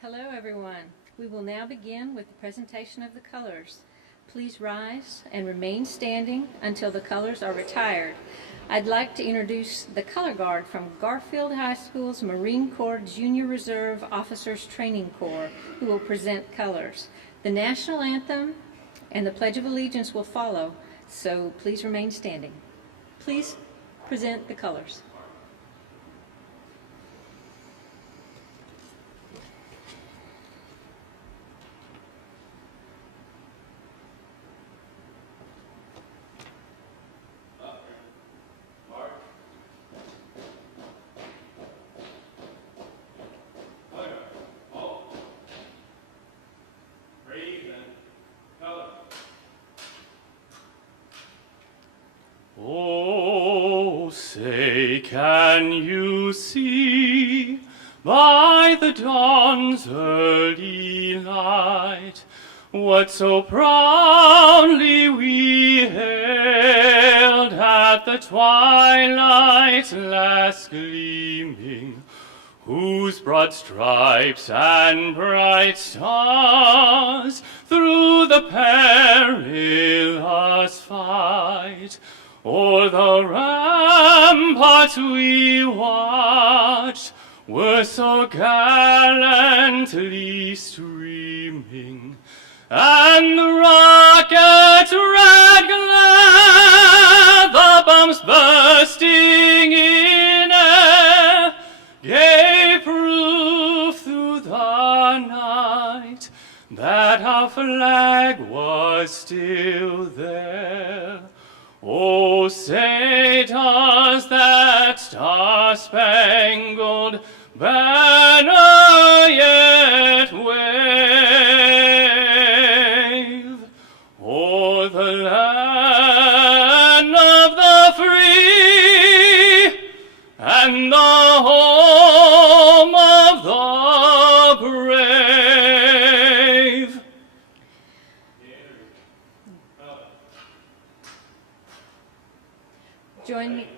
Hello everyone. We will now begin with the presentation of the colors. Please rise and remain standing until the colors are retired. I'd like to introduce the color guard from Garfield High School's Marine Corps Junior Reserve Officers Training Corps, who will present colors. The national anthem and the Pledge of Allegiance will follow, so please remain standing. Please present the colors. Oh, say, can you see by the dawn's early light what so proudly we hailed at the twilight's last gleaming, whose broad stripes and bright stars through the perilous fight o'er the ramparts we watched were so gallantly streaming, and the rocket's red glare, the bombs bursting in air, gave proof through the night that our flag was still there. Oh, say does that star-spangled banner yet wave o'er the land of the free and the home of the brave? Join me. I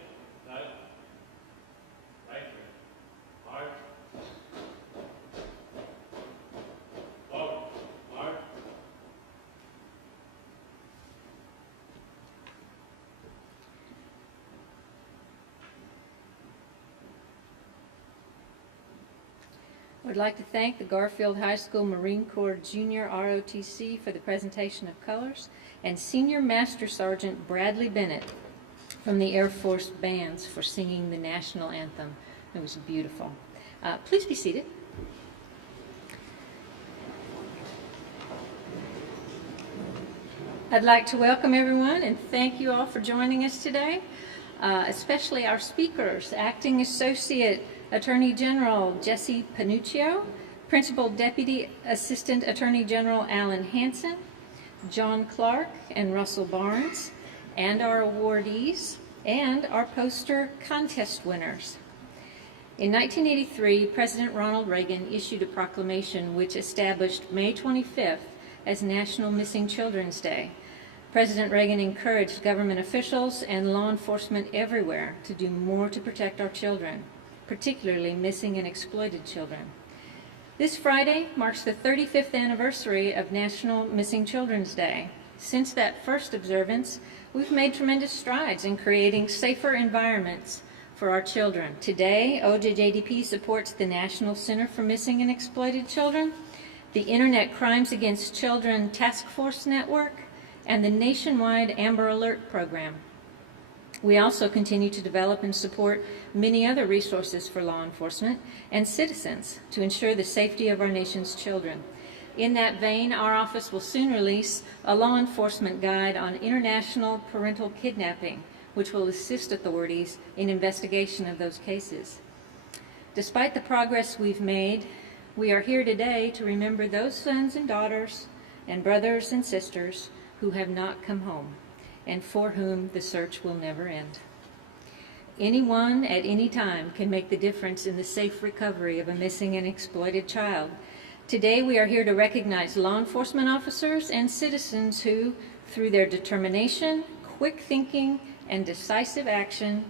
would like to thank the Garfield High School Marine Corps Junior ROTC for the presentation of colors, and Senior Master Sergeant Bradley Bennett from the Air Force Bands for singing the national anthem. It was beautiful. Please be seated. I'd like to welcome everyone and thank you all for joining us today, especially our speakers, Acting Associate Attorney General Jesse Panuccio, Principal Deputy Assistant Attorney General Alan Hansen, John Clark and Russell Barnes, and our awardees, and our poster contest winners. In 1983, President Ronald Reagan issued a proclamation which established May 25th as National Missing Children's Day. President Reagan encouraged government officials and law enforcement everywhere to do more to protect our children, particularly missing and exploited children. This Friday marks the 35th anniversary of National Missing Children's Day. Since that first observance, we've made tremendous strides in creating safer environments for our children. Today, OJJDP supports the National Center for Missing and Exploited Children, the Internet Crimes Against Children Task Force Network, and the nationwide Amber Alert program. We also continue to develop and support many other resources for law enforcement and citizens to ensure the safety of our nation's children. In that vein, our office will soon release a law enforcement guide on international parental kidnapping, which will assist authorities in investigation of those cases. Despite the progress we've made, we are here today to remember those sons and daughters and brothers and sisters who have not come home and for whom the search will never end. Anyone at any time can make the difference in the safe recovery of a missing and exploited child. Today we are here to recognize law enforcement officers and citizens who, through their determination, quick thinking, and decisive action,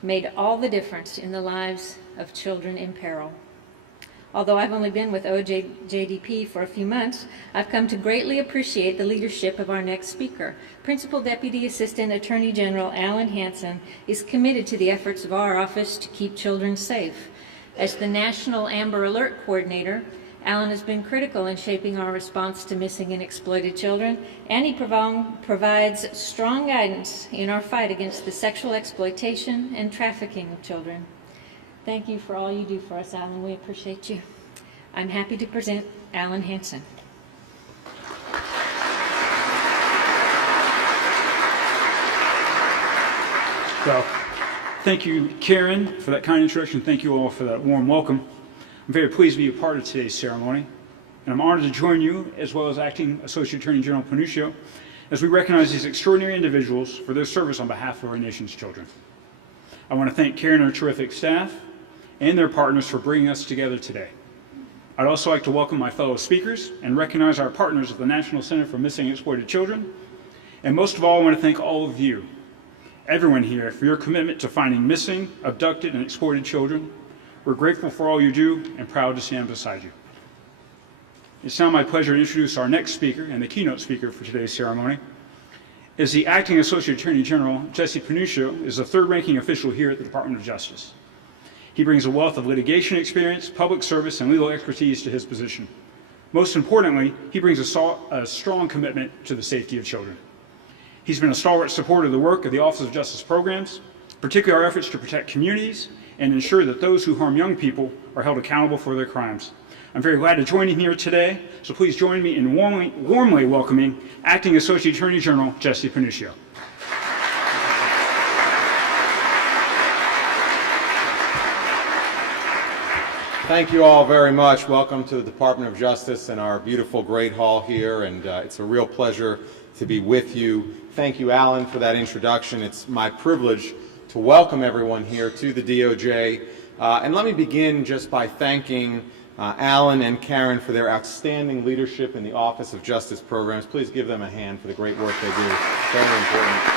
made all the difference in the lives of children in peril. Although I've only been with OJDP for a few months, I've come to greatly appreciate the leadership of our next speaker. Principal Deputy Assistant Attorney General Alan Hansen is committed to the efforts of our office to keep children safe. As the National Amber Alert Coordinator, Alan has been critical in shaping our response to missing and exploited children, and he provides strong guidance in our fight against the sexual exploitation and trafficking of children. Thank you for all you do for us, Alan. We appreciate you. I'm happy to present Alan Hansen. Well, thank you, Karen, for that kind introduction. Thank you all for that warm welcome. I'm very pleased to be a part of today's ceremony, and I'm honored to join you, as well as Acting Associate Attorney General Panuccio, as we recognize these extraordinary individuals for their service on behalf of our nation's children. I want to thank Karen and her terrific staff and their partners for bringing us together today. I'd also like to welcome my fellow speakers and recognize our partners at the National Center for Missing and Exploited Children. And most of all, I want to thank all of you, everyone here, for your commitment to finding missing, abducted, and exploited children. We're grateful for all you do and proud to stand beside you. It's now my pleasure to introduce our next speaker and the keynote speaker for today's ceremony. As the Acting Associate Attorney General, Jesse Panuccio is the third-ranking official here at the Department of Justice. He brings a wealth of litigation experience, public service, and legal expertise to his position. Most importantly, he brings a strong commitment to the safety of children. He's been a stalwart supporter of the work of the Office of Justice Programs, particularly our efforts to protect communities and ensure that those who harm young people are held accountable for their crimes. I'm very glad to join him here today, so please join me in warmly welcoming Acting Associate Attorney General Jesse Panuccio. Thank you all very much. Welcome to the Department of Justice and our beautiful Great Hall here, and it's a real pleasure to be with you. Thank you, Alan, for that introduction. It's my privilege to welcome everyone here to the DOJ. And let me begin just by thanking Alan and Karen for their outstanding leadership in the Office of Justice Programs. Please give them a hand for the great work they do. Very important.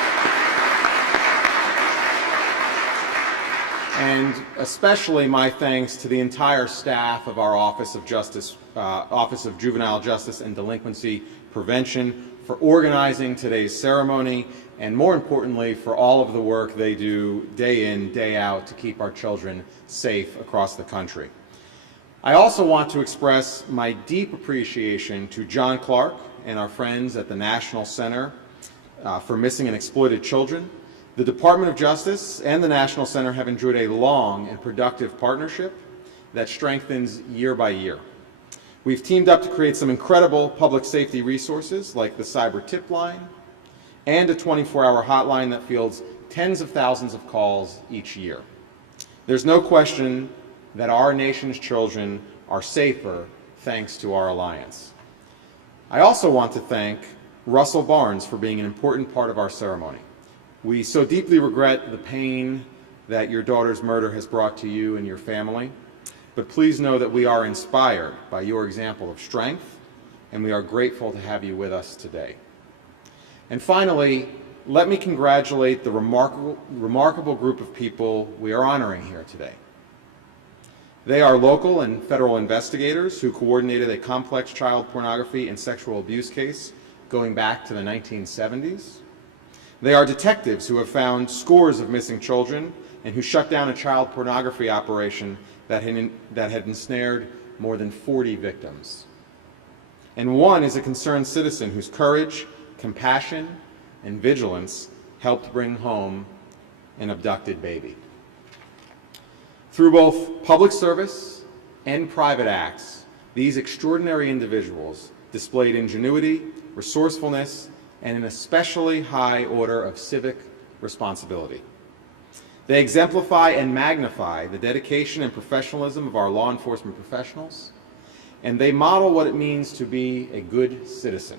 And especially my thanks to the entire staff of our Office of Juvenile Justice and Delinquency Prevention for organizing today's ceremony, and more importantly, for all of the work they do day in, day out to keep our children safe across the country. I also want to express my deep appreciation to John Clark and our friends at the National Center for Missing and Exploited Children. The Department of Justice and the National Center have enjoyed a long and productive partnership that strengthens year by year. We've teamed up to create some incredible public safety resources like the Cyber Tip Line and a 24-hour hotline that fields tens of thousands of calls each year. There's no question that our nation's children are safer thanks to our alliance. I also want to thank Russell Barnes for being an important part of our ceremony. We so deeply regret the pain that your daughter's murder has brought to you and your family, but please know that we are inspired by your example of strength, and we are grateful to have you with us today. And finally, let me congratulate the remarkable group of people we are honoring here today. They are local and federal investigators who coordinated a complex child pornography and sexual abuse case going back to the 1970s. They are detectives who have found scores of missing children and who shut down a child pornography operation that had ensnared more than 40 victims. And one is a concerned citizen whose courage, compassion, and vigilance helped bring home an abducted baby. Through both public service and private acts, these extraordinary individuals displayed ingenuity, resourcefulness, and an especially high order of civic responsibility. They exemplify and magnify the dedication and professionalism of our law enforcement professionals, and they model what it means to be a good citizen.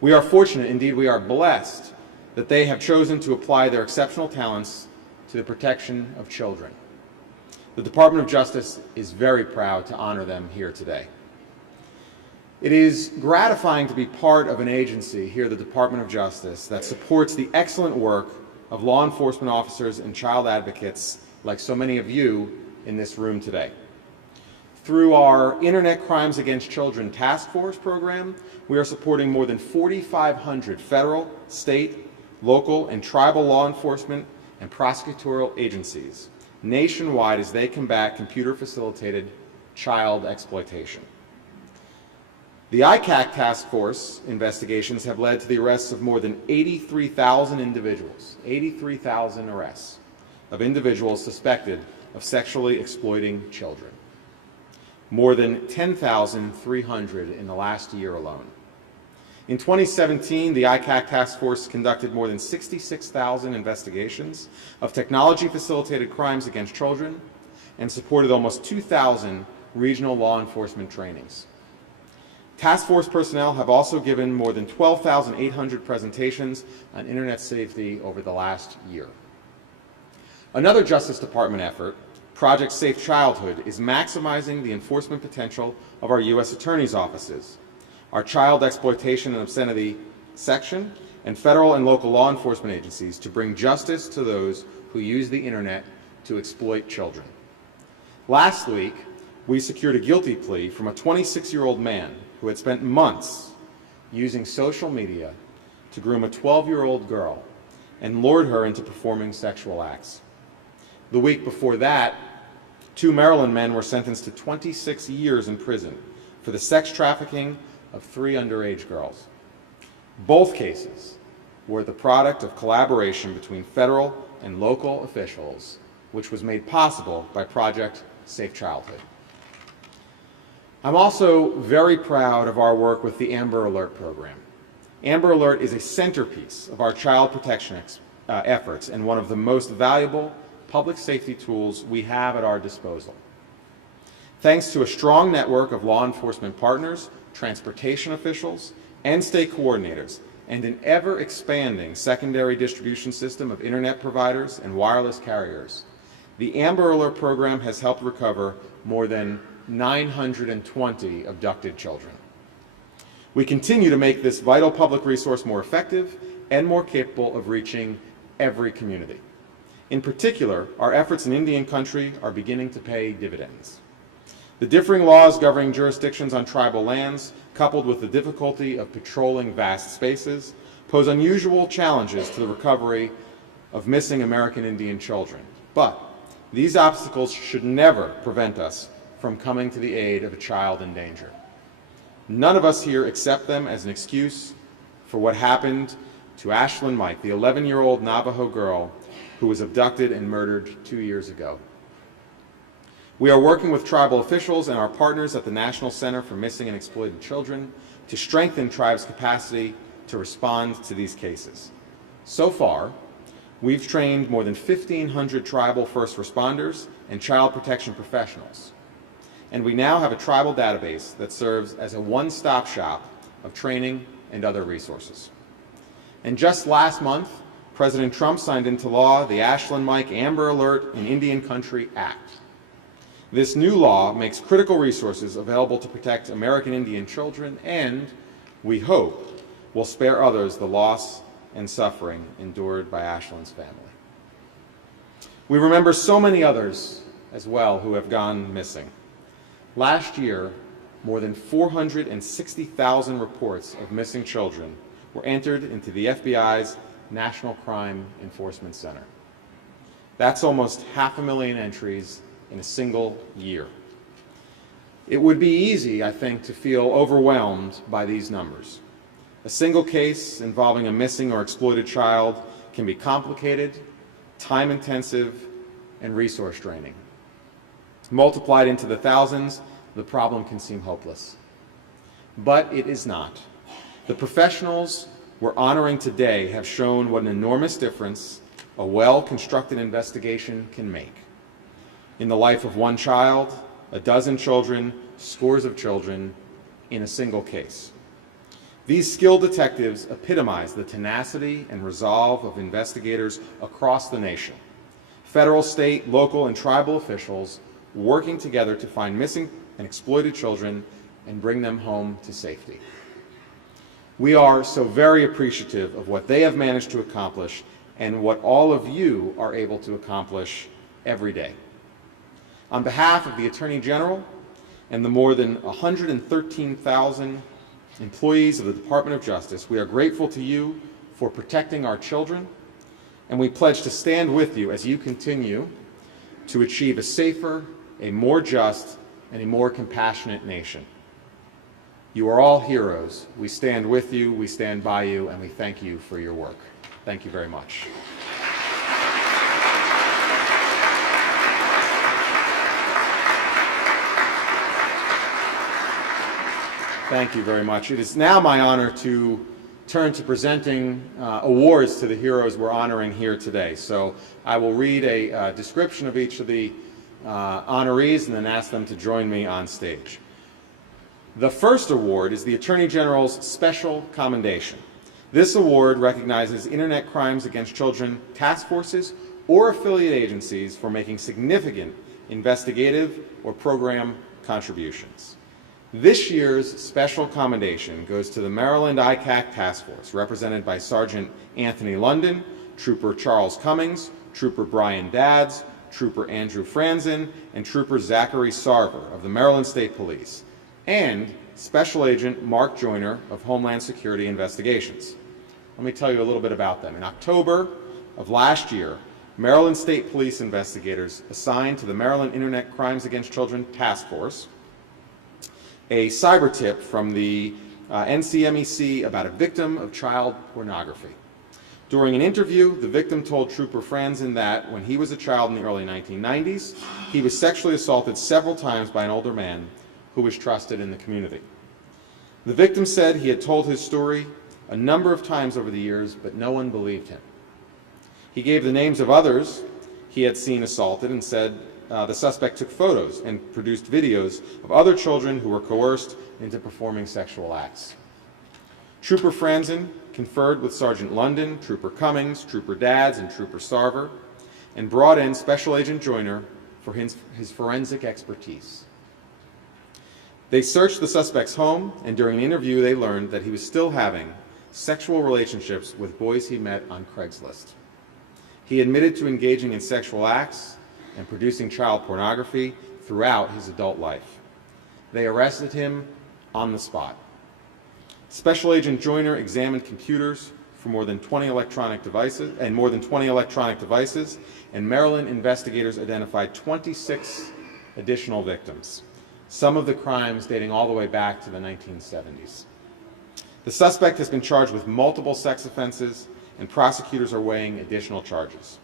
We are fortunate, indeed we are blessed, that they have chosen to apply their exceptional talents to the protection of children. The Department of Justice is very proud to honor them here today. It is gratifying to be part of an agency here at the Department of Justice that supports the excellent work of law enforcement officers and child advocates like so many of you in this room today. Through our Internet Crimes Against Children Task Force program, we are supporting more than 4,500 federal, state, local, and tribal law enforcement and prosecutorial agencies nationwide as they combat computer-facilitated child exploitation. The ICAC task force investigations have led to the arrests of more than 83,000 individuals, 83,000 arrests of individuals suspected of sexually exploiting children. More than 10,300 in the last year alone. In 2017, the ICAC task force conducted more than 66,000 investigations of technology-facilitated crimes against children and supported almost 2,000 regional law enforcement trainings. Task force personnel have also given more than 12,800 presentations on Internet safety over the last year. Another Justice Department effort, Project Safe Childhood, is maximizing the enforcement potential of our U.S. Attorney's offices, our Child Exploitation and Obscenity section, and federal and local law enforcement agencies to bring justice to those who use the Internet to exploit children. Last week, we secured a guilty plea from a 26-year-old man who had spent months using social media to groom a 12-year-old girl and lured her into performing sexual acts. The week before that, 2 Maryland men were sentenced to 26 years in prison for the sex trafficking of 3 underage girls. Both cases were the product of collaboration between federal and local officials, which was made possible by Project Safe Childhood. I'm also very proud of our work with the Amber Alert program. Amber Alert is a centerpiece of our child protection efforts and one of the most valuable public safety tools we have at our disposal. Thanks to a strong network of law enforcement partners, transportation officials, and state coordinators, and an ever-expanding secondary distribution system of Internet providers and wireless carriers, the Amber Alert program has helped recover more than 920 abducted children. We continue to make this vital public resource more effective and more capable of reaching every community. In particular, our efforts in Indian country are beginning to pay dividends. The differing laws governing jurisdictions on tribal lands, coupled with the difficulty of patrolling vast spaces, pose unusual challenges to the recovery of missing American Indian children. But these obstacles should never prevent us from coming to the aid of a child in danger. None of us here accept them as an excuse for what happened to Ashlyn Mike, the 11-year-old Navajo girl who was abducted and murdered 2 years ago. We are working with tribal officials and our partners at the National Center for Missing and Exploited Children to strengthen tribes' capacity to respond to these cases. So far, we've trained more than 1,500 tribal first responders and child protection professionals. And we now have a tribal database that serves as a one-stop shop of training and other resources. And just last month, President Trump signed into law the Ashlyn Mike Amber Alert in Indian Country Act. This new law makes critical resources available to protect American Indian children and, we hope, will spare others the loss and suffering endured by Ashlyn's family. We remember so many others as well who have gone missing. Last year, more than 460,000 reports of missing children were entered into the FBI's National Crime Enforcement Center. That's almost 500,000 entries in a single year. It would be easy, I think, to feel overwhelmed by these numbers. A single case involving a missing or exploited child can be complicated, time-intensive, and resource draining. Multiplied into the thousands, the problem can seem hopeless. But it is not. The professionals we're honoring today have shown what an enormous difference a well-constructed investigation can make in the life of one child, a dozen children, scores of children, in a single case. These skilled detectives epitomize the tenacity and resolve of investigators across the nation. Federal, state, local, and tribal officials working together to find missing and exploited children and bring them home to safety. We are so very appreciative of what they have managed to accomplish and what all of you are able to accomplish every day. On behalf of the Attorney General and the more than 113,000 employees of the Department of Justice, we are grateful to you for protecting our children, and we pledge to stand with you as you continue to achieve a safer, a more just, and a more compassionate nation. You are all heroes. We stand with you, we stand by you, and we thank you for your work. Thank you very much. Thank you very much. It is now my honor to turn to presenting awards to the heroes we're honoring here today. So I will read a description of each of the honorees and then ask them to join me on stage. The first award is the Attorney General's Special Commendation. This award recognizes Internet Crimes Against Children task forces or affiliate agencies for making significant investigative or program contributions. This year's special commendation goes to the Maryland ICAC Task Force, represented by Sergeant Anthony London, Trooper Charles Cummings, Trooper Brian Dadds, Trooper Andrew Franzen, and Trooper Zachary Sarver of the Maryland State Police, and Special Agent Mark Joyner of Homeland Security Investigations. Let me tell you a little bit about them. In October of last year, Maryland State Police investigators assigned to the Maryland Internet Crimes Against Children Task Force a cyber tip from the NCMEC about a victim of child pornography. During an interview, the victim told Trooper Franzen that when he was a child in the early 1990s, he was sexually assaulted several times by an older man who was trusted in the community. The victim said he had told his story a number of times over the years, but no one believed him. He gave the names of others he had seen assaulted and said the suspect took photos and produced videos of other children who were coerced into performing sexual acts. Trooper Franzen conferred with Sergeant London, Trooper Cummings, Trooper Dadds, and Trooper Sarver, and brought in Special Agent Joyner for his forensic expertise. They searched the suspect's home, and during an interview they learned that he was still having sexual relationships with boys he met on Craigslist. He admitted to engaging in sexual acts and producing child pornography throughout his adult life. They arrested him on the spot. Special Agent Joyner examined computers for more than 20 electronic devices, and Maryland investigators identified 26 additional victims, some of the crimes dating all the way back to the 1970s. The suspect has been charged with multiple sex offenses, and prosecutors are weighing additional charges.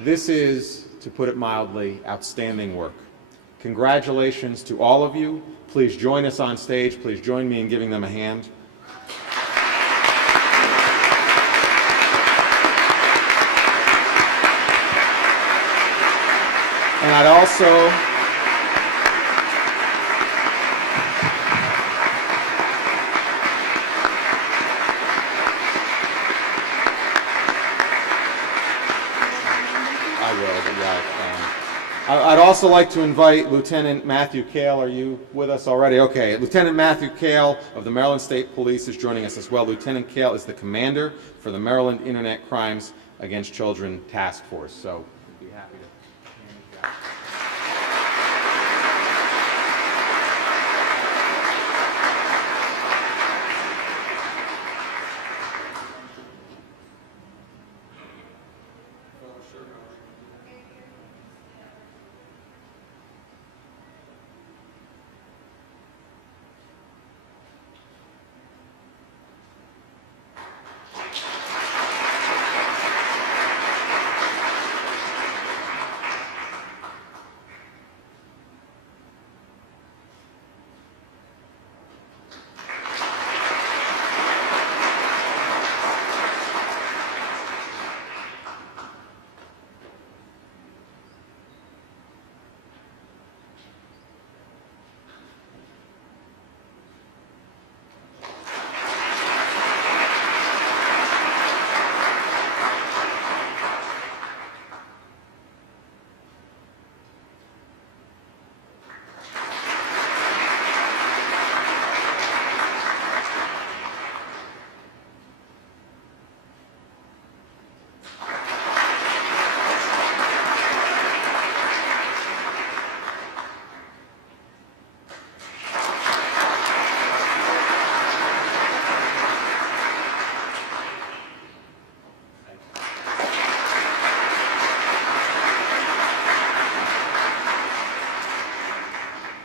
This is, to put it mildly, outstanding work. Congratulations to all of you. Please join us on stage. Please join me in giving them a hand. And I'd also I'd also like to invite Lieutenant Matthew Kale. Are you with us already? Okay. Lieutenant Matthew Kale of the Maryland State Police is joining us as well. Lieutenant Kale is the commander for the Maryland Internet Crimes Against Children Task Force. So we'd be happy to hand it down.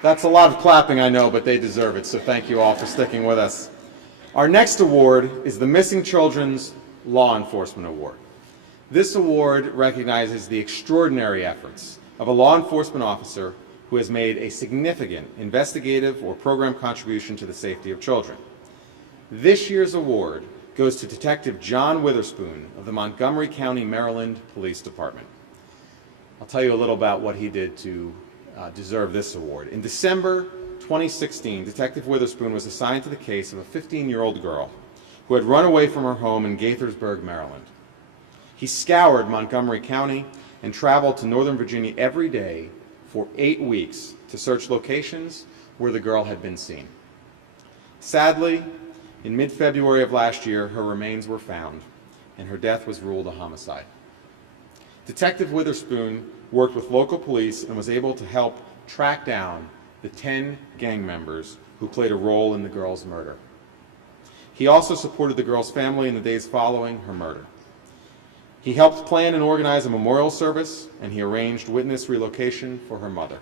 That's a lot of clapping, I know, but they deserve it, so thank you all for sticking with us. Our next award is the Missing Children's Law Enforcement Award. This award recognizes the extraordinary efforts of a law enforcement officer who has made a significant investigative or program contribution to the safety of children. This year's award goes to Detective John Witherspoon of the Montgomery County, Maryland Police Department. I'll tell you a little about what he did to deserve this award. In December 2016, Detective Witherspoon was assigned to the case of a 15-year-old girl who had run away from her home in Gaithersburg, Maryland. He scoured Montgomery County and traveled to Northern Virginia every day for 8 weeks to search locations where the girl had been seen. Sadly, in mid-February of last year, her remains were found, and her death was ruled a homicide. Detective Witherspoon worked with local police and was able to help track down the 10 gang members who played a role in the girl's murder. He also supported the girl's family in the days following her murder. He helped plan and organize a memorial service, and he arranged witness relocation for her mother.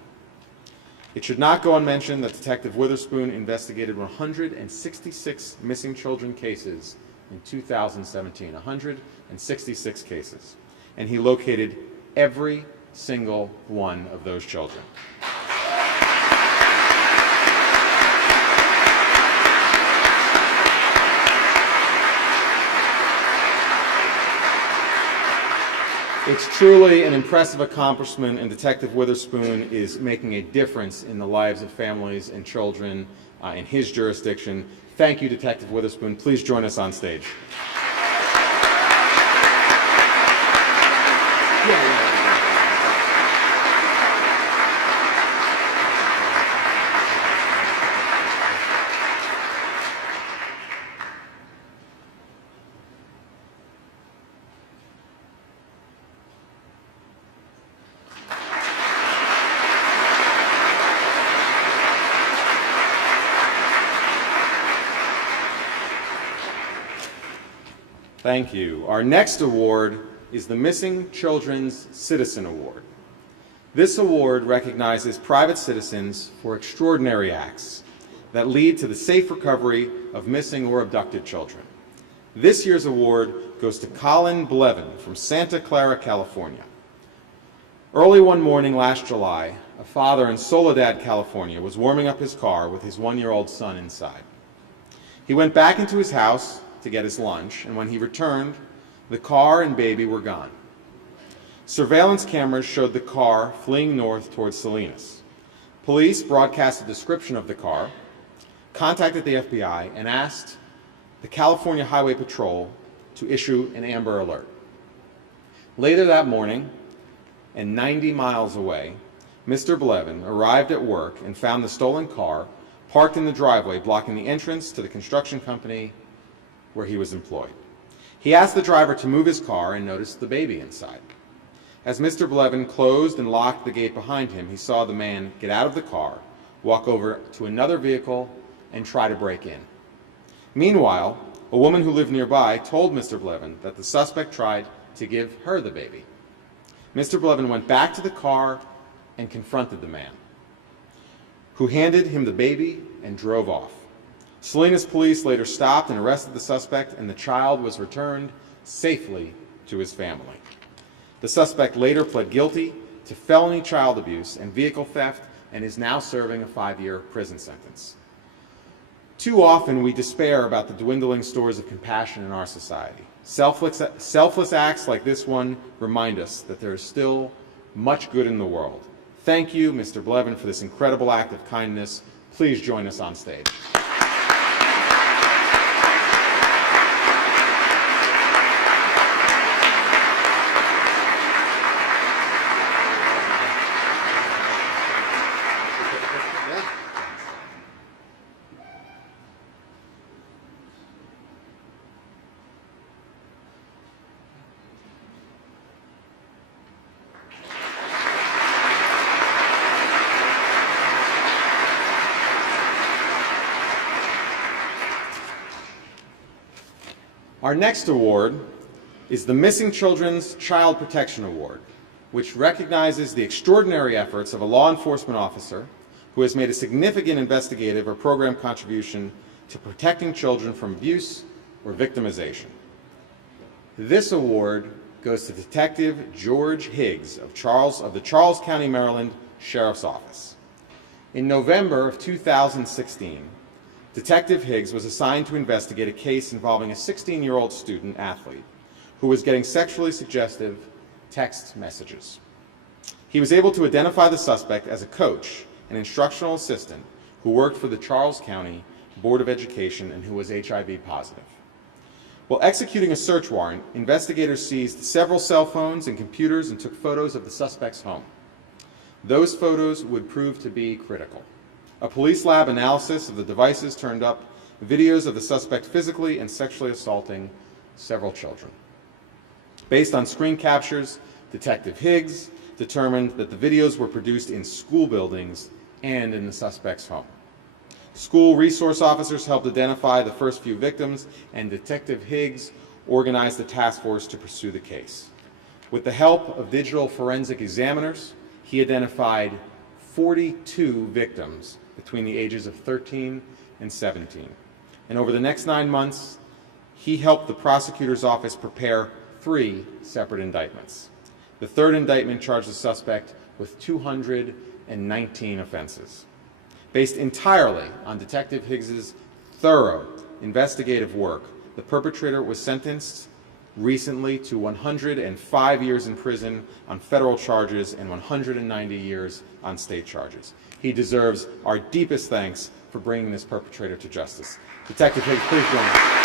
It should not go unmentioned that Detective Witherspoon investigated 166 missing children cases in 2017, 166 cases, and he located every single one of those children. It's truly an impressive accomplishment, and Detective Witherspoon is making a difference in the lives of families and children in his jurisdiction. Thank you, Detective Witherspoon. Please join us on stage. Thank you. Our next award is the Missing Children's Citizen Award. This award recognizes private citizens for extraordinary acts that lead to the safe recovery of missing or abducted children. This year's award goes to Colin Blevin from Santa Clara, California. Early one morning last July, a father in Soledad, California, was warming up his car with his one-year-old son inside. He went back into his house to get his lunch, and when he returned, the car and baby were gone. Surveillance cameras showed the car fleeing north towards Salinas. Police broadcast a description of the car, contacted the FBI, and asked the California Highway Patrol to issue an Amber Alert. Later that morning, and 90 miles away, Mr. Blevin arrived at work and found the stolen car parked in the driveway, blocking the entrance to the construction company where he was employed. He asked the driver to move his car and noticed the baby inside. As Mr. Blevin closed and locked the gate behind him, he saw the man get out of the car, walk over to another vehicle, and try to break in. Meanwhile, a woman who lived nearby told Mr. Blevin that the suspect tried to give her the baby. Mr. Blevin went back to the car and confronted the man, who handed him the baby and drove off. Salinas police later stopped and arrested the suspect, and the child was returned safely to his family. The suspect later pled guilty to felony child abuse and vehicle theft and is now serving a 5-year prison sentence. Too often we despair about the dwindling stores of compassion in our society. Selfless acts like this one remind us that there is still much good in the world. Thank you, Mr. Blevin, for this incredible act of kindness. Please join us on stage. Our next award is the Missing Children's Child Protection Award, which recognizes the extraordinary efforts of a law enforcement officer who has made a significant investigative or program contribution to protecting children from abuse or victimization. This award goes to Detective George Higgs of the Charles County, Maryland Sheriff's Office. In November of 2016, Detective Higgs was assigned to investigate a case involving a 16-year-old student athlete who was getting sexually suggestive text messages. He was able to identify the suspect as a coach, an instructional assistant who worked for the Charles County Board of Education and who was HIV positive. While executing a search warrant, investigators seized several cell phones and computers and took photos of the suspect's home. Those photos would prove to be critical. A police lab analysis of the devices turned up videos of the suspect physically and sexually assaulting several children. Based on screen captures, Detective Higgs determined that the videos were produced in school buildings and in the suspect's home. School resource officers helped identify the first few victims, and Detective Higgs organized a task force to pursue the case. With the help of digital forensic examiners, he identified 42 victims between the ages of 13 and 17. And over the next 9 months, he helped the prosecutor's office prepare 3 separate indictments. The third indictment charged the suspect with 219 offenses. Based entirely on Detective Higgs's thorough investigative work, the perpetrator was sentenced recently to 105 years in prison on federal charges and 190 years on state charges. He deserves our deepest thanks for bringing this perpetrator to justice. Detective Higgs, please join us.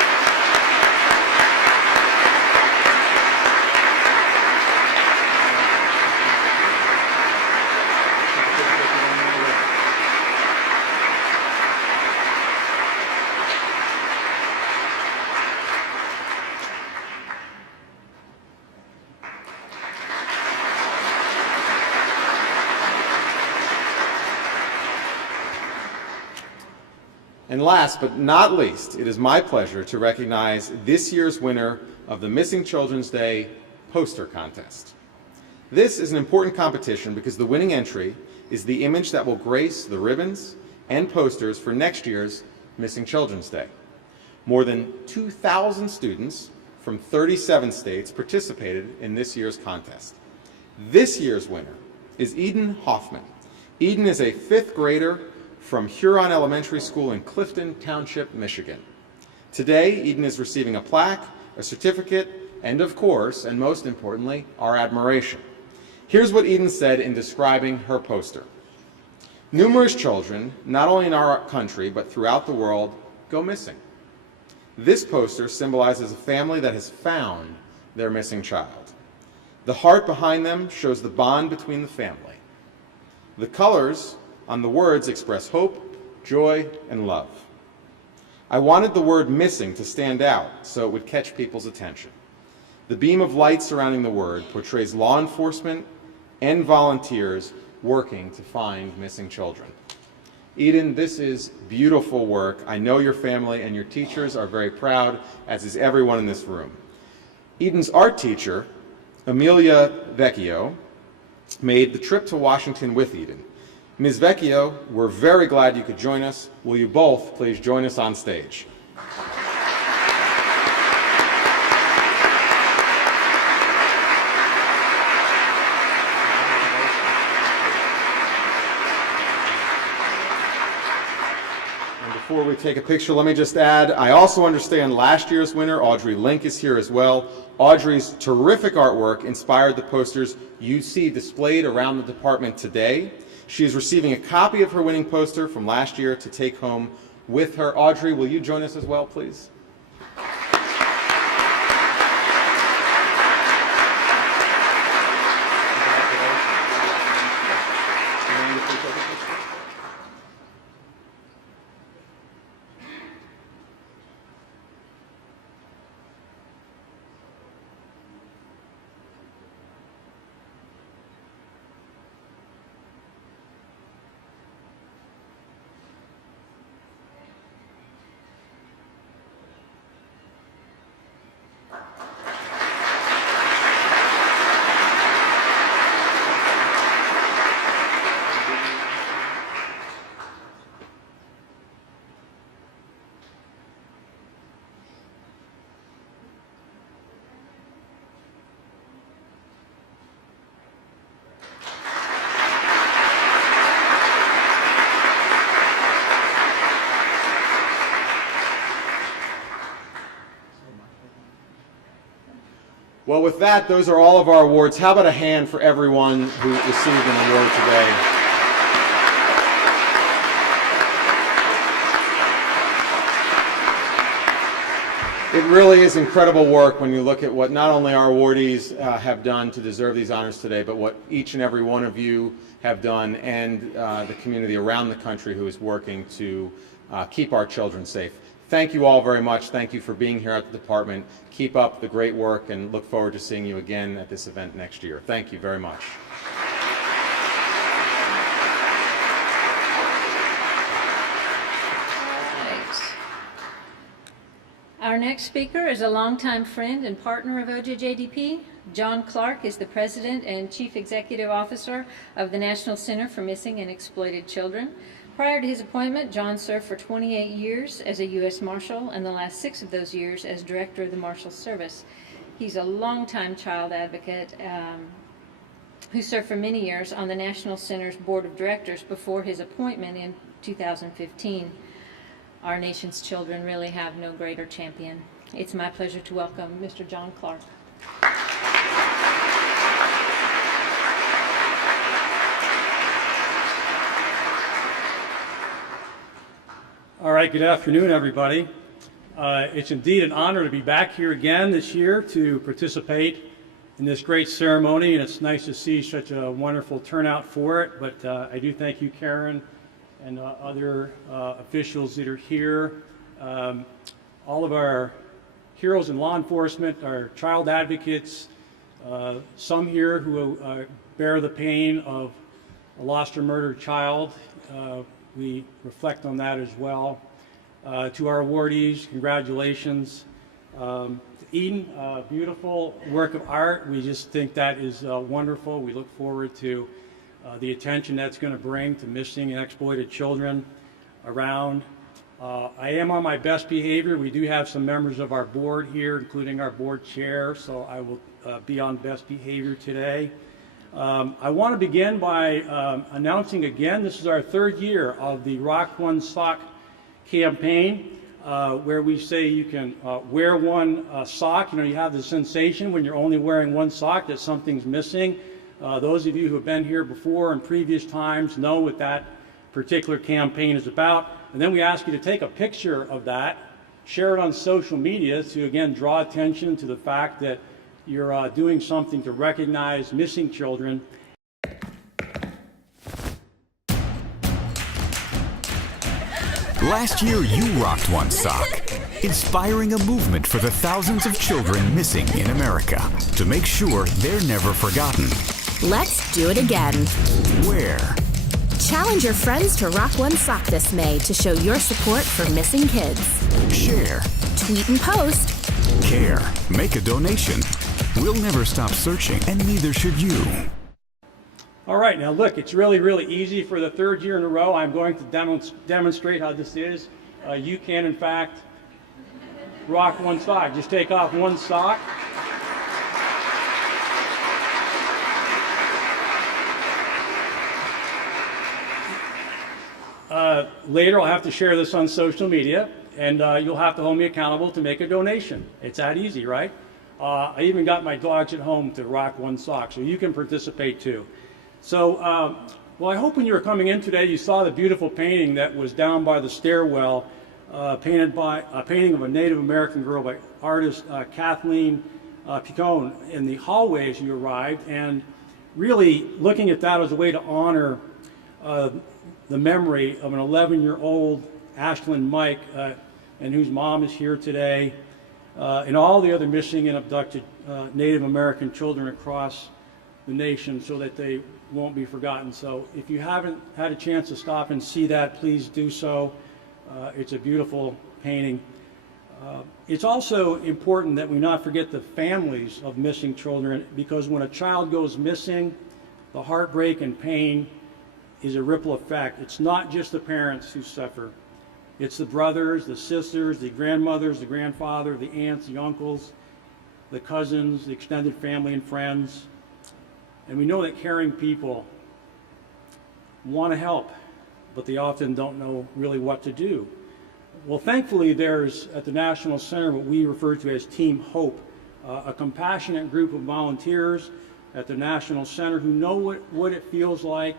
And last but not least, it is my pleasure to recognize this year's winner of the Missing Children's Day poster contest. This is an important competition because the winning entry is the image that will grace the ribbons and posters for next year's Missing Children's Day. More than 2,000 students from 37 states participated in this year's contest. This year's winner is Eden Hoffman. Eden is a 5th grader from Huron Elementary School in Clifton Township, Michigan. Today, Eden is receiving a plaque, a certificate, and of course, and most importantly, our admiration. Here's what Eden said in describing her poster. Numerous children, not only in our country, but throughout the world, go missing. This poster symbolizes a family that has found their missing child. The heart behind them shows the bond between the family. The colors on the words express hope, joy, and love. I wanted the word missing to stand out so it would catch people's attention. The beam of light surrounding the word portrays law enforcement and volunteers working to find missing children. Eden, this is beautiful work. I know your family and your teachers are very proud, as is everyone in this room. Eden's art teacher, Amelia Vecchio, made the trip to Washington with Eden. Ms. Vecchio, we're very glad you could join us. Will you both please join us on stage? And before we take a picture, let me just add, I also understand last year's winner, Audrey Link, is here as well. Audrey's terrific artwork inspired the posters you see displayed around the department today. She is receiving a copy of her winning poster from last year to take home with her. Audrey, will you join us as well, please? Well, with that, those are all of our awards. How about a hand for everyone who received an award today? It really is incredible work when you look at what not only our awardees have done to deserve these honors today, but what each and every one of you have done, and the community around the country who is working to keep our children safe. Thank you all very much. Thank you for being here at the department. Keep up the great work, and look forward to seeing you again at this event next year. Thank you very much. Our next speaker is a longtime friend and partner of OJJDP. John Clark is the President and Chief Executive Officer of the National Center for Missing and Exploited Children. Prior to his appointment, John served for 28 years as a U.S. Marshal, and the last 6 of those years as Director of the Marshal Service. He's a longtime child advocate who served for many years on the National Center's Board of Directors before his appointment in 2015. Our nation's children really have no greater champion. It's my pleasure to welcome Mr. John Clark. All right, good afternoon, everybody. It's indeed an honor to be back here again this year to participate in this great ceremony, and it's nice to see such a wonderful turnout for it. But I do thank you, Karen, and other officials that are here, all of our heroes in law enforcement, our child advocates, some here who bear the pain of a lost or murdered child. We reflect on that as well. To our awardees, congratulations. To Eden, beautiful work of art. We just think that is wonderful. We look forward to the attention that's going to bring to missing and exploited children around. I am on my best behavior. We do have some members of our board here, including our board chair, so I will be on best behavior today. I want to begin by announcing again, this is our 3rd year of the Rock One Sock campaign, where we say you can wear one sock. You know, you have the sensation when you're only wearing one sock that something's missing. Those of you who have been here before in previous times know what that particular campaign is about. And then we ask you to take a picture of that, share it on social media to, again, draw attention to the fact that you're doing something to recognize missing children. Last year, you rocked one sock, inspiring a movement for the thousands of children missing in America to make sure they're never forgotten. Let's do it again. Where? Challenge your friends to rock one sock this May to show your support for missing kids. Share. Tweet and post. Care. Make a donation. We'll never stop searching, and neither should you. All right, now look, it's really easy. For the 3rd year in a row, I'm going to demonstrate how this is. You can, in fact, rock one sock. Just take off one sock. Later, I'll have to share this on social media, and you'll have to hold me accountable to make a donation. It's that easy, right? I even got my dogs at home to rock one sock, so you can participate too. So, well, I hope when you were coming in today, you saw the beautiful painting that was down by the stairwell, painted by a painting of a Native American girl by artist Kathleen Picone in the hallway as you arrived, and really looking at that as a way to honor the memory of an 11-year-old Ashlyn Mike, and whose mom is here today, and all the other missing and abducted Native American children across the nation, so that they won't be forgotten. So if you haven't had a chance to stop and see that, please do so. It's a beautiful painting. It's also important that we not forget the families of missing children, because when a child goes missing, the heartbreak and pain is a ripple effect. It's not just the parents who suffer. It's the brothers, the sisters, the grandmothers, the grandfather, the aunts, the uncles, the cousins, the extended family and friends. And we know that caring people want to help, but they often don't know really what to do. Well, thankfully, there's at the National Center what we refer to as Team Hope, a compassionate group of volunteers at the National Center who know what it feels like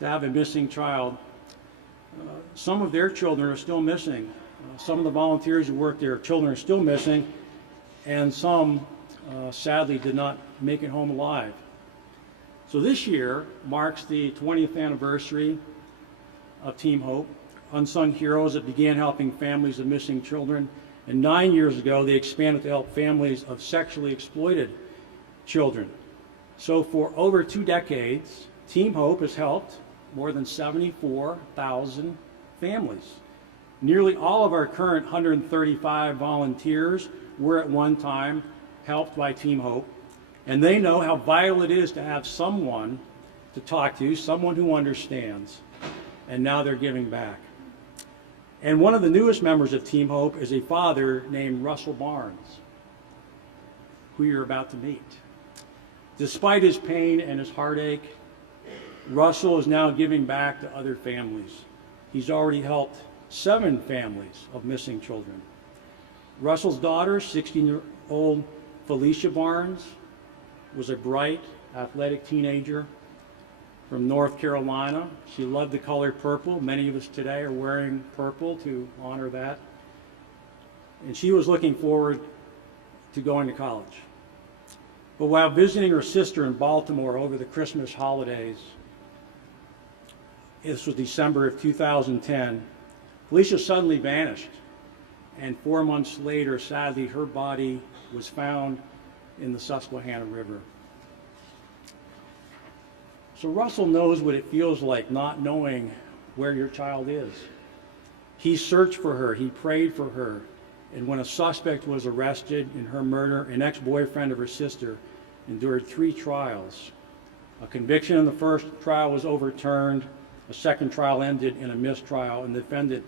to have a missing child. Some of their children are still missing. Some of the volunteers who work there, children are still missing, and some sadly did not make it home alive. So this year marks the 20th anniversary of Team Hope, unsung heroes that began helping families of missing children. And 9 years ago, they expanded to help families of sexually exploited children. So for over 2 decades, Team Hope has helped more than 74,000 families. Nearly all of our current 135 volunteers were at one time helped by Team Hope, and they know how vital it is to have someone to talk to, someone who understands, and now they're giving back. And one of the newest members of Team Hope is a father named Russell Barnes, who you're about to meet. Despite his pain and his heartache, Russell is now giving back to other families. He's already helped 7 families of missing children. Russell's daughter, 16-year-old Felicia Barnes, was a bright, athletic teenager from North Carolina. She loved the color purple. Many of us today are wearing purple to honor that. And she was looking forward to going to college. But while visiting her sister in Baltimore over the Christmas holidays, this was December of 2010, Felicia suddenly vanished. And 4 months later, sadly, her body was found in the Susquehanna River. So Russell knows what it feels like not knowing where your child is. He searched for her, he prayed for her, and when a suspect was arrested in her murder, an ex-boyfriend of her sister endured 3 trials. A conviction in the first trial was overturned, a second trial ended in a mistrial, and the defendant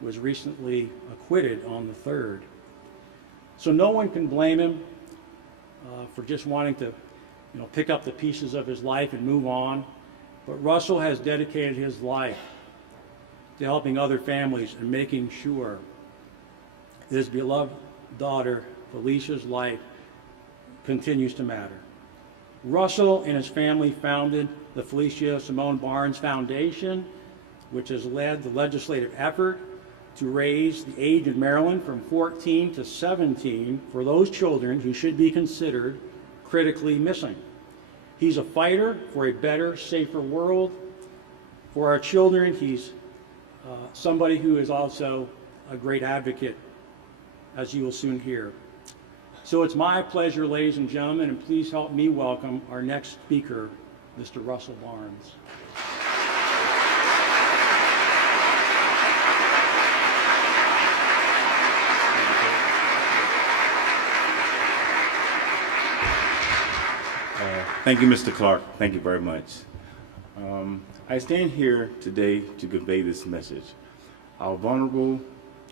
was recently acquitted on the third. So no one can blame him for just wanting to pick up the pieces of his life and move on. But Russell has dedicated his life to helping other families and making sure that his beloved daughter, Felicia's life, continues to matter. Russell and his family founded the Felicia Simone Barnes Foundation, which has led the legislative effort to raise the age in Maryland from 14 to 17 for those children who should be considered critically missing. He's a fighter for a better, safer world for our children. He's somebody who is also a great advocate, as you will soon hear. So it's my pleasure, ladies and gentlemen, and please help me welcome our next speaker, Mr. Russell Barnes. Thank you, Mr. Clark. Thank you very much. I stand here today to convey this message. Our vulnerable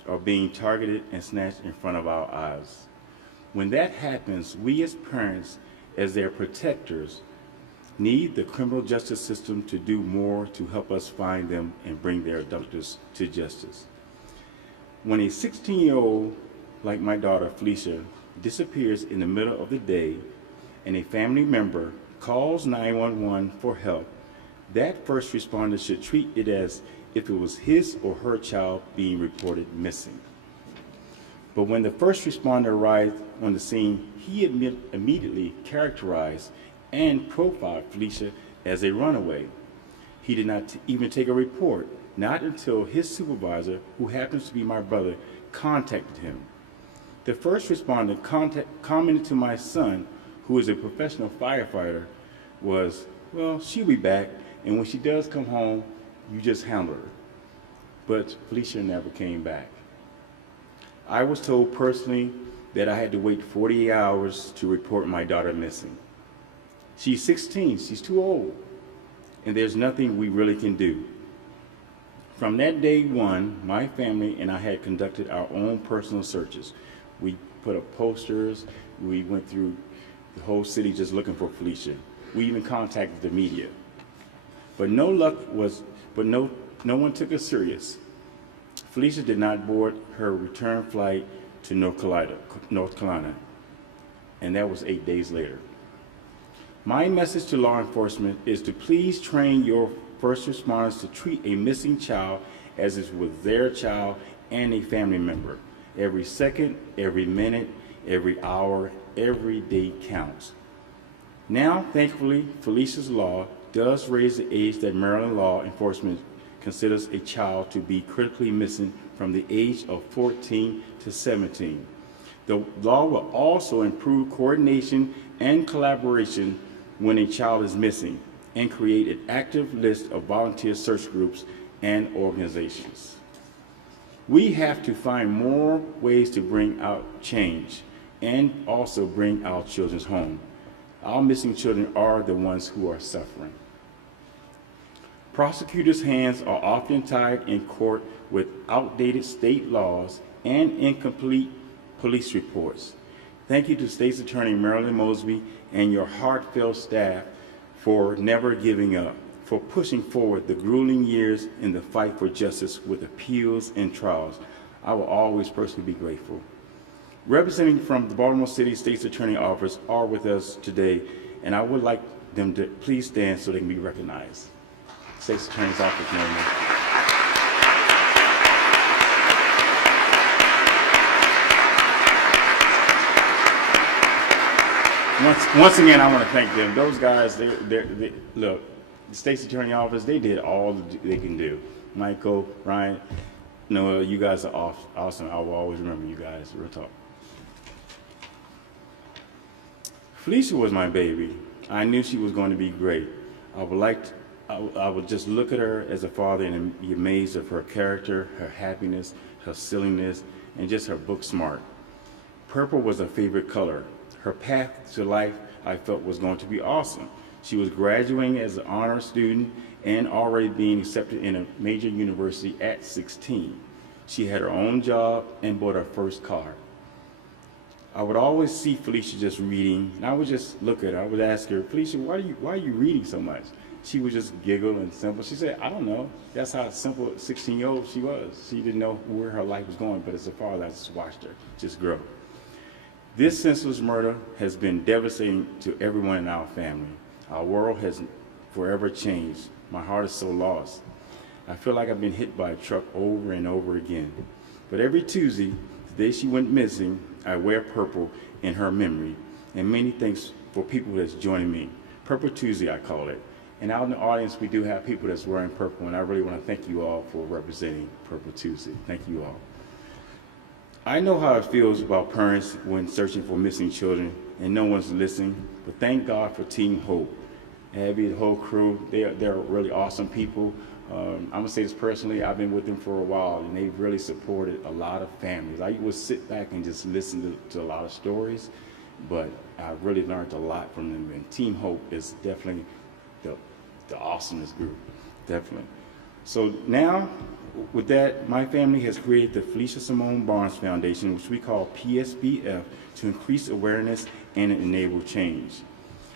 are being targeted and snatched in front of our eyes. When that happens, we as parents, as their protectors, need the criminal justice system to do more to help us find them and bring their abductors to justice. When a 16-year-old, like my daughter Felicia, disappears in the middle of the day and a family member calls 911 for help, that first responder should treat it as if it was his or her child being reported missing. But when the first responder arrived on the scene, he immediately characterized and profiled Felicia as a runaway. He did not even take a report, not until his supervisor, who happens to be my brother, contacted him. The first responder commented to my son, who is a professional firefighter, was, "Well, she'll be back, and when she does come home, you just handle her." But Felicia never came back. I was told personally that I had to wait 48 hours to report my daughter missing. She's 16, she's too old, and there's nothing we really can do. From that day one, my family and I had conducted our own personal searches. We put up posters, we went through the whole city just looking for Felicia. We even contacted the media. But no one took us serious. Felicia did not board her return flight to North Carolina. and that was 8 days later. My message to law enforcement is to please train your first responders to treat a missing child as if it was their child and a family member. Every second, every minute, every hour, every day counts. Now, thankfully, Felicia's law does raise the age that Maryland law enforcement considers a child to be critically missing from the age of 14 to 17. The law will also improve coordination and collaboration when a child is missing and create an active list of volunteer search groups and organizations. We have to find more ways to bring out change and also bring our children home. Our missing children are the ones who are suffering. Prosecutors' hands are often tied in court with outdated state laws and incomplete police reports. Thank you to State's Attorney Marilyn Mosby and your heartfelt staff for never giving up, for pushing forward the grueling years in the fight for justice with appeals and trials. I will always personally be grateful. Representing from the Baltimore City State's Attorney Office are with us today, and I would like them to please stand so they can be recognized. State's Attorney's Office, Maryland. Once again, I want to thank them. Those guys, they look, the State's Attorney Office, they did all they can do. Michael, Ryan, no, you guys are awesome. I will always remember you guys. Real talk. Felicia was my baby. I knew she was going to be great. I would just look at her as a father and be amazed of her character, her happiness, her silliness, and just her book smart. Purple was her favorite color. Her path to life, I felt, was going to be awesome. She was graduating as an honor student and already being accepted in a major university at 16. She had her own job and bought her first car. I would always see Felicia just reading, and I would just look at her. I would ask her, Felicia, why are you reading so much? She would just giggle and simple. She said, I don't know. That's how simple 16-year-old she was. She didn't know where her life was going, but as a father, I just watched her just grow. This senseless murder has been devastating to everyone in our family. Our world has forever changed. My heart is so lost. I feel like I've been hit by a truck over and over again. But every Tuesday, the day she went missing, I wear purple in her memory. And many thanks for people that's joining me. Purple Tuesday, I call it. And out in the audience, we do have people that's wearing purple, and I really want to thank you all for representing Purple Tuesday. Thank you all. I know how it feels about parents when searching for missing children and no one's listening, but thank God for Team Hope. Abby, the whole crew, they're really awesome people. I'm gonna say this personally, I've been with them for a while, and they've really supported a lot of families. I would sit back and just listen to a lot of stories, but I really learned a lot from them, and Team Hope is definitely the awesomest group, definitely. So now, with that, my family has created the Felicia Simone Barnes Foundation, which we call PSBF, to increase awareness and enable change.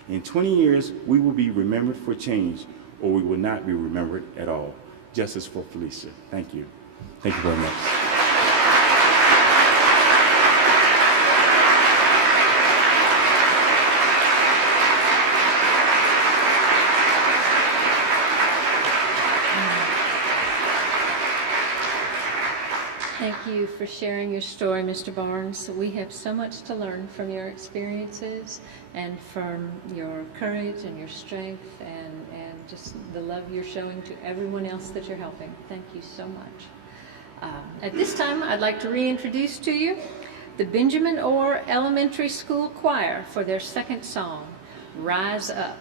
In 20 years, we will be remembered for change, or we will not be remembered at all. Justice for Felicia. Thank you. Thank you very much. Thank you for sharing your story, Mr. Barnes. We have so much to learn from your experiences and from your courage and your strength and just the love you're showing to everyone else that you're helping. Thank you so much. At this time, I'd like to reintroduce to you the Benjamin Orr Elementary School Choir for their second song, Rise Up.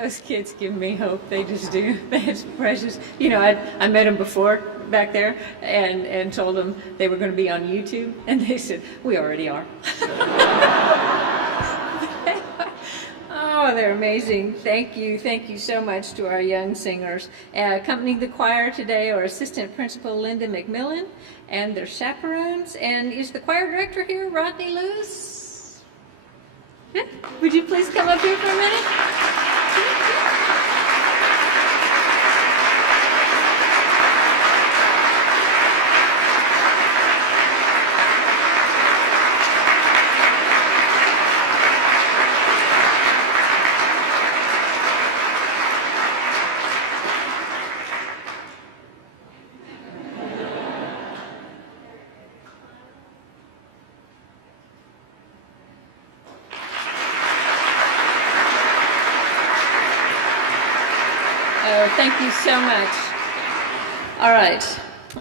Those kids give me hope. They just do. That's precious. You know, I met them before back there and told them they were going to be on YouTube, and they said, we already are. Oh, they're amazing. Thank you so much to our young singers. Accompanying the choir today are Assistant Principal Linda McMillan and their chaperones. And is the choir director here, Rodney Lewis? Yeah. Would you please come up here for a minute? Thank you so much. All right.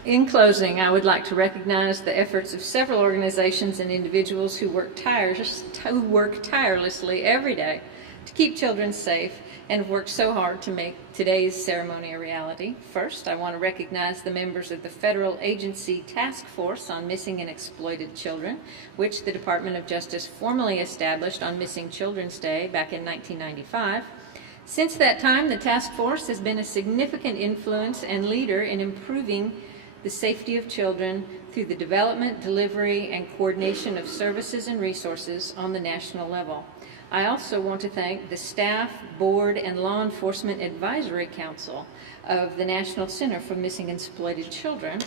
In closing, I would like to recognize the efforts of several organizations and individuals who work tirelessly every day to keep children safe and have worked so hard to make today's ceremony a reality. First, I want to recognize the members of the Federal Agency Task Force on Missing and Exploited Children, which the Department of Justice formally established on Missing Children's Day back in 1995. Since that time, the task force has been a significant influence and leader in improving the safety of children through the development, delivery, and coordination of services and resources on the national level. I also want to thank the staff, board, and Law Enforcement Advisory Council of the National Center for Missing and Exploited Children,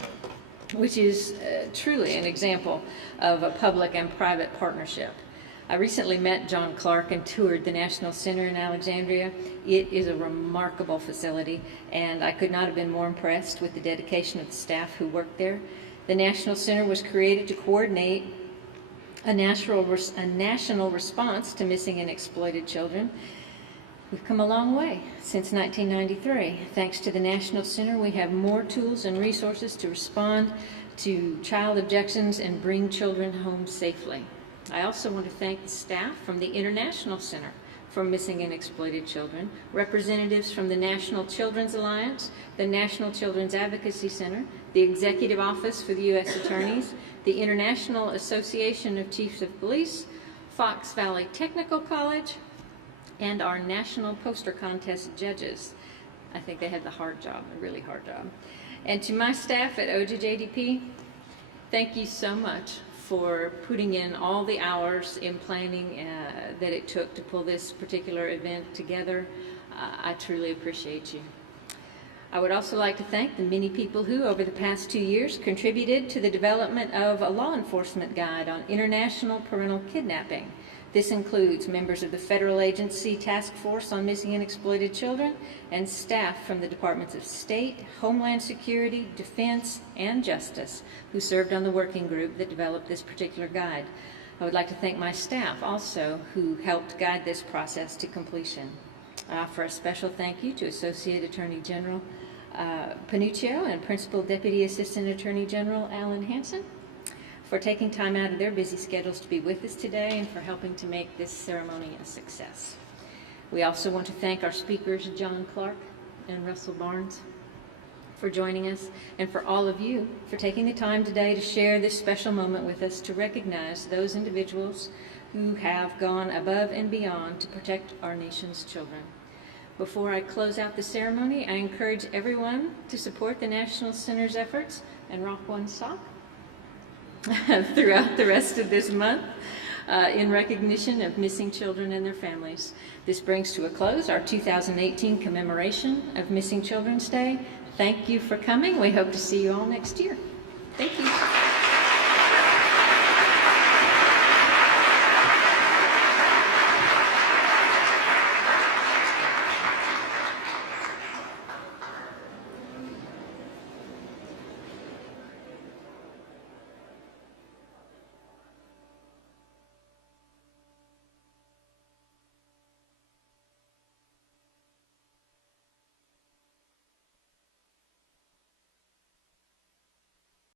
which is truly an example of a public and private partnership. I recently met John Clark and toured the National Center in Alexandria. It is a remarkable facility, and I could not have been more impressed with the dedication of the staff who worked there. The National Center was created to coordinate a national response to missing and exploited children. We've come a long way since 1993. Thanks to the National Center, we have more tools and resources to respond to child abductions and bring children home safely. I also want to thank the staff from the International Center for Missing and Exploited Children, representatives from the National Children's Alliance, the National Children's Advocacy Center, the Executive Office for the U.S. Attorneys, the International Association of Chiefs of Police, Fox Valley Technical College, and our National Poster Contest judges. I think they had the hard job, a really hard job. And to my staff at OJJDP, thank you so much for putting in all the hours in planning that it took to pull this particular event together. I truly appreciate you. I would also like to thank the many people who, over the past 2 years, contributed to the development of a law enforcement guide on international parental kidnapping. This includes members of the Federal Agency Task Force on Missing and Exploited Children and staff from the Departments of State, Homeland Security, Defense, and Justice who served on the working group that developed this particular guide. I would like to thank my staff also who helped guide this process to completion. I offer a special thank you to Associate Attorney General Panuccio and Principal Deputy Assistant Attorney General Alan Hansen for taking time out of their busy schedules to be with us today and for helping to make this ceremony a success. We also want to thank our speakers, John Clark and Russell Barnes, for joining us, and for all of you for taking the time today to share this special moment with us to recognize those individuals who have gone above and beyond to protect our nation's children. Before I close out the ceremony, I encourage everyone to support the National Center's efforts and rock one sock throughout the rest of this month in recognition of missing children and their families. This brings to a close our 2018 commemoration of Missing Children's Day. Thank you for coming. We hope to see you all next year. Thank you.